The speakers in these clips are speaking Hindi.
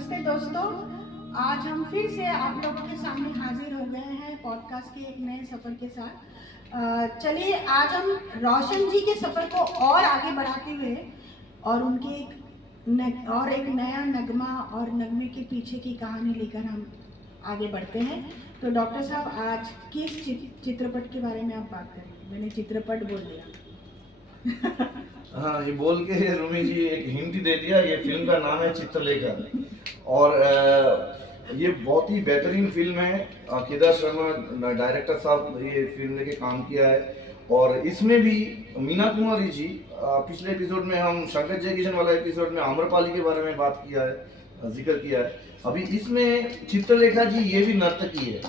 नमस्ते दोस्तों। आज हम फिर से आप लोगों के सामने हाजिर हो गए हैं पॉडकास्ट के एक नए सफ़र के साथ। चलिए आज हम रोशन जी के सफ़र को और आगे बढ़ाते हुए और उनके एक नया नगमा और नगमे के पीछे की कहानी लेकर हम आगे बढ़ते हैं। तो डॉक्टर साहब, आज किस चित्रपट के बारे में आप बात करेंगे? मैंने चित्रपट बोल दिया। हाँ, ये बोल के रूमी जी एक हिंट ही दे दिया। ये फिल्म का नाम है चित्रलेखा और ये बहुत ही बेहतरीन फिल्म है। केदार शर्मा डायरेक्टर साहब ये फिल्म लेके काम किया है और इसमें भी मीना कुमारी जी, पिछले एपिसोड में हम शंकर जयकिशन वाला एपिसोड में आम्रपाली के बारे में बात किया है, जिक्र किया है। अभी इसमें चित्रलेखा जी ये भी नर्तकी है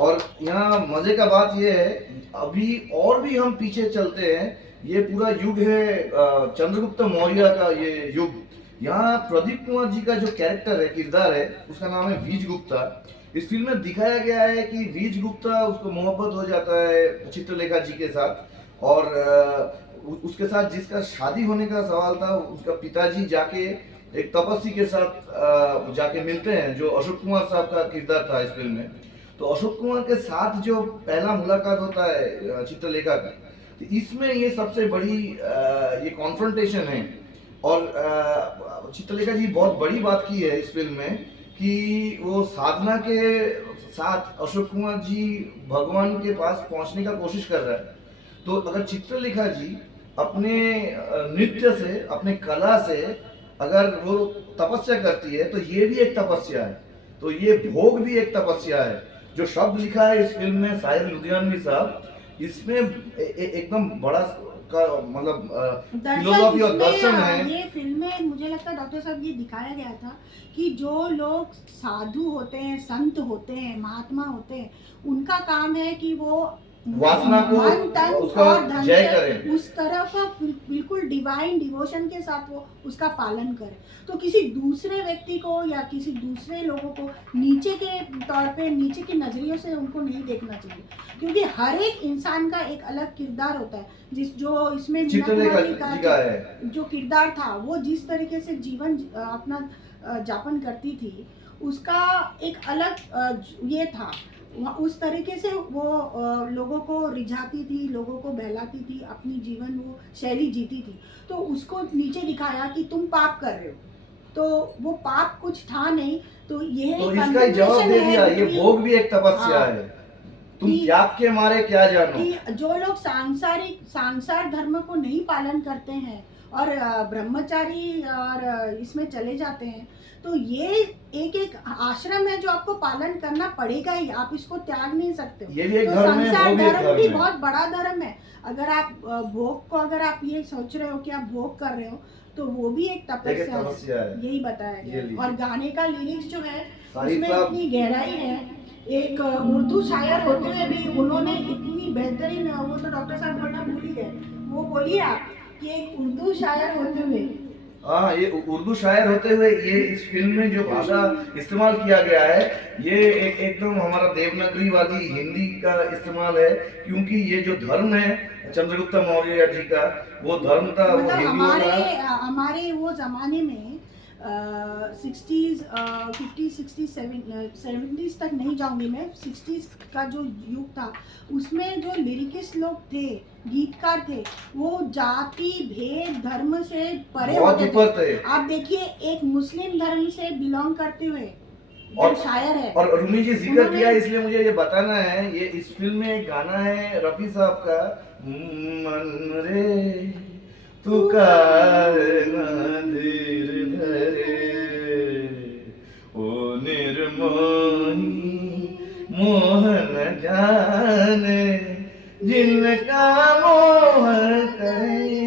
और यहाँ मजे का बात ये है, अभी और भी हम पीछे चलते हैं, ये पूरा युग है चंद्रगुप्त मौर्य का ये युग। यहाँ प्रदीप कुमार जी का जो कैरेक्टर है, किरदार है, उसका नाम है वीज गुप्ता। इस फिल्म में दिखाया गया है कि वीज गुप्ता उसको मोहब्बत हो जाता है चित्रलेखा जी के साथ और उसके साथ जिसका शादी होने का सवाल था, उसका पिताजी जाके एक तपस्वी के साथ जाके मिलते हैं, जो अशोक कुमार साहब का किरदार था इस फिल्म में। तो अशोक कुमार के साथ जो पहला मुलाकात होता है चित्रलेखा का, तो इसमें ये सबसे बड़ी ये कॉन्फ्रंटेशन है। और चित्रलेखा जी बहुत बड़ी बात की है इस फिल्म में कि वो साधना के साथ अशोक कुमार जी भगवान के पास पहुंचने का कोशिश कर रहा है। तो अगर चित्रलेखा जी अपने नृत्य से, अपने कला से अगर वो तपस्या करती है, तो ये भी एक तपस्या है। तो ये भोग भी एक तपस्या है। जो शब्द लिखा है इस फिल्म में साहिर लुधियानवी साहब, इसमें एकदम बड़ा का मतलब फिलोसॉफी और दर्शन है। ये फिल्म में मुझे लगता है डॉक्टर साहब ये दिखाया गया था कि जो लोग साधु होते हैं, संत होते हैं, महात्मा होते हैं, उनका काम है कि वो वासना को मन तन उसका और धन जय से करें, उस तरफ बिल्कुल डिवाइन डिवोशन के साथ वो उसका पालन करें। तो किसी दूसरे व्यक्ति को या किसी दूसरे लोगों को नीचे के तौर पे, नीचे की नजरियों से उनको नहीं देखना चाहिए, क्योंकि हर एक इंसान का एक अलग किरदार होता है। जो इसमें मीना कुमारी का जो किरदार था, वो जिस तरीके से जीवन अपना जापन करती थी, उसका एक अलग ये था। उस तरीके से वो लोगों को रिझाती थी, लोगों को बहलाती थी, अपनी जीवन वो शैली जीती थी। तो उसको नीचे दिखाया कि तुम पाप कर रहे हो, तो वो पाप कुछ था नहीं। तो ये तो इसका ही जवाब दे दिया, ये भोग भी एक तपस्या है। तुम त्याग के मारे क्या जानो। कि जो लोग सांसार धर्म को नहीं पालन करते हैं और ब्रह्मचारी और इसमें चले जाते हैं, तो ये एक आश्रम है जो आपको पालन करना पड़ेगा ही, आप इसको त्याग नहीं सकते। ये भी एक तो धर्म है, संसार धर्म भी है। बहुत बड़ा धर्म है। अगर आप भोग को, अगर आप ये सोच रहे हो कि आप भोग कर रहे हो, तो वो भी एक तपस्या है। यही बताया गया। और गाने का लिरिक्स जो है उसमें इतनी गहराई है। एक उर्दू शायर होते हुए भी उन्होंने इतनी बेहतरीन, वो तो डॉक्टर साहब बोलना भूल ही गए, वो बोलिए आप कि एक उर्दू शायर होते हुए। हाँ, ये उर्दू शायर होते हुए ये इस फिल्म में जो भाषा इस्तेमाल किया गया है, ये एकदम हमारा देवनागरी वाली हिंदी का इस्तेमाल है, क्योंकि ये जो धर्म है चंद्रगुप्त मौर्य जी का, वो धर्म था, वो हिंदुओं का। हमारे वो जमाने में 60s 50 60 70s तक नहीं जाऊंगी मैं, 60s का जो युग था, उसमें जो लिरिकिस्ट लोग थे, गीतकार थे, वो जाति भेद धर्म से परे होते थे। आप देखिए, एक मुस्लिम धर्म से बिलोंग करते हुए और शायर है। और रूमी जी जिक्र किया, इसलिए मुझे ये बताना है, ये इस फिल्म में एक गाना है रफी साहब का, मन रे तू धीर धरे ओ निर्मोही मोहन जाने जिनका मोह करे।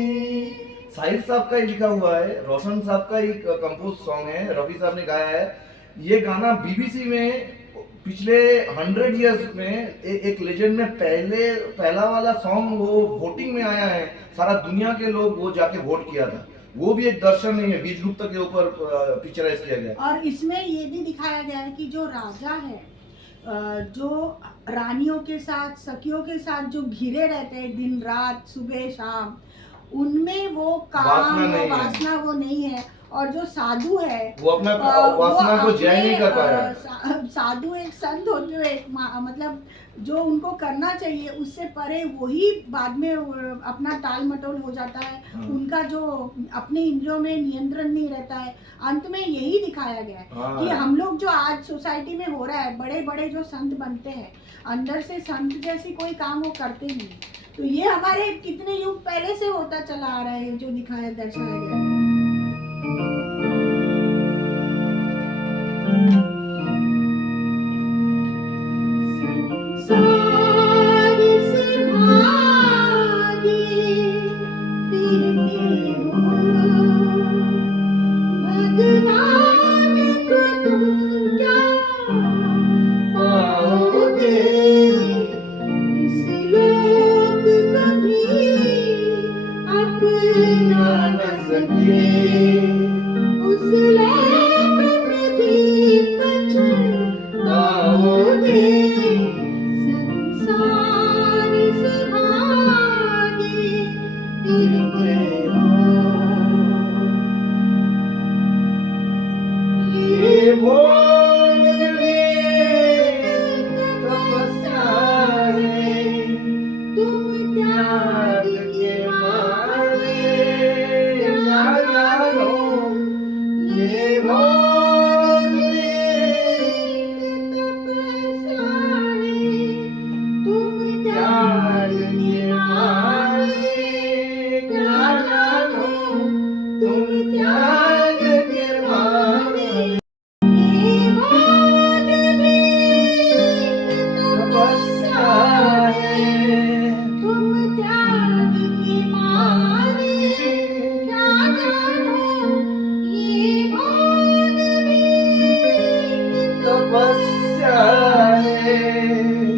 साहिर साहब का ही लिखा हुआ है, रोशन साहब का ही कंपोज सॉन्ग है, रफी साहब ने गाया है। ये गाना बीबीसी में पिछले 100 इयर्स में एक लेजेंड में पहला वाला सॉन्ग वो वोटिंग में आया है। सारा दुनिया के लोग वो जाके वोट किया था। वो भी एक दर्शन नहीं है, बीज गुप्ता के ऊपर पिक्चराइज किया गया। और इसमें ये भी दिखाया गया है कि जो राजा है, जो रानियों के साथ, सखियों के साथ जो घिरे रहते हैं दिन रात, सुबह शाम, उनमें वो काम, वासना वो नहीं है। और जो साधु है वो अपना वो वासना को जय नहीं कर पाया। साधु एक संत होते हुए मतलब जो उनको करना चाहिए उससे परे वही बाद में अपना टाल मटोल हो जाता है। हाँ। उनका जो अपने इंद्रियों में नियंत्रण नहीं रहता है। अंत में यही दिखाया गया है हाँ। कि हम लोग जो आज सोसाइटी में हो रहा है, बड़े बड़े जो संत बनते हैं अंदर से संत जैसी कोई काम वो करते नहीं है। तो ये हमारे कितने युग पहले से होता चला आ रहा है जो दिखाया दर्शाया गया है। संसार से भागे फिरते हो, भगवान को तुम क्या पाओगे। इस लोक कभी अपना न सके, उस लोक में भी पछताओगे। संसार से भागे फिरते हो, ये मोगली तपस्या है, तुम त्याग के मारे क्या जानो। ये मोगली तपस्या है, तुम त्याग के मारे क्या जानो, तुम त्याग के मारे। ये मोगली तपस्या है, तुम त्याग के मारे क्या जानो। ये मोगली तपस्या है,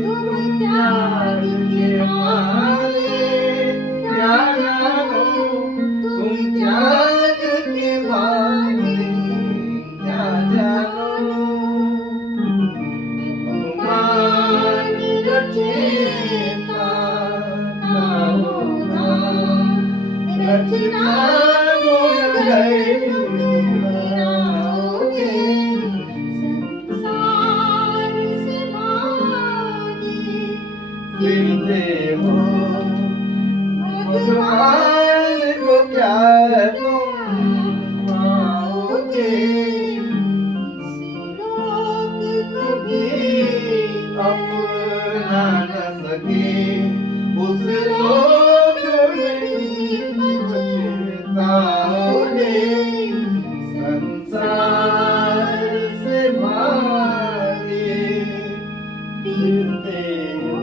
तुम त्याग के मारे क्या जानो। तुम त्याग के मारे क्या जानो। मान रचेता का होना, रचना को गए मिलाओगे। संसार से भागे फिरते हो, भगवान को क्या तुम पाओगे। इस लोक को भी अपना न सके, उस लोक में भी पछताओगे। संसार से भागे फिरते हो,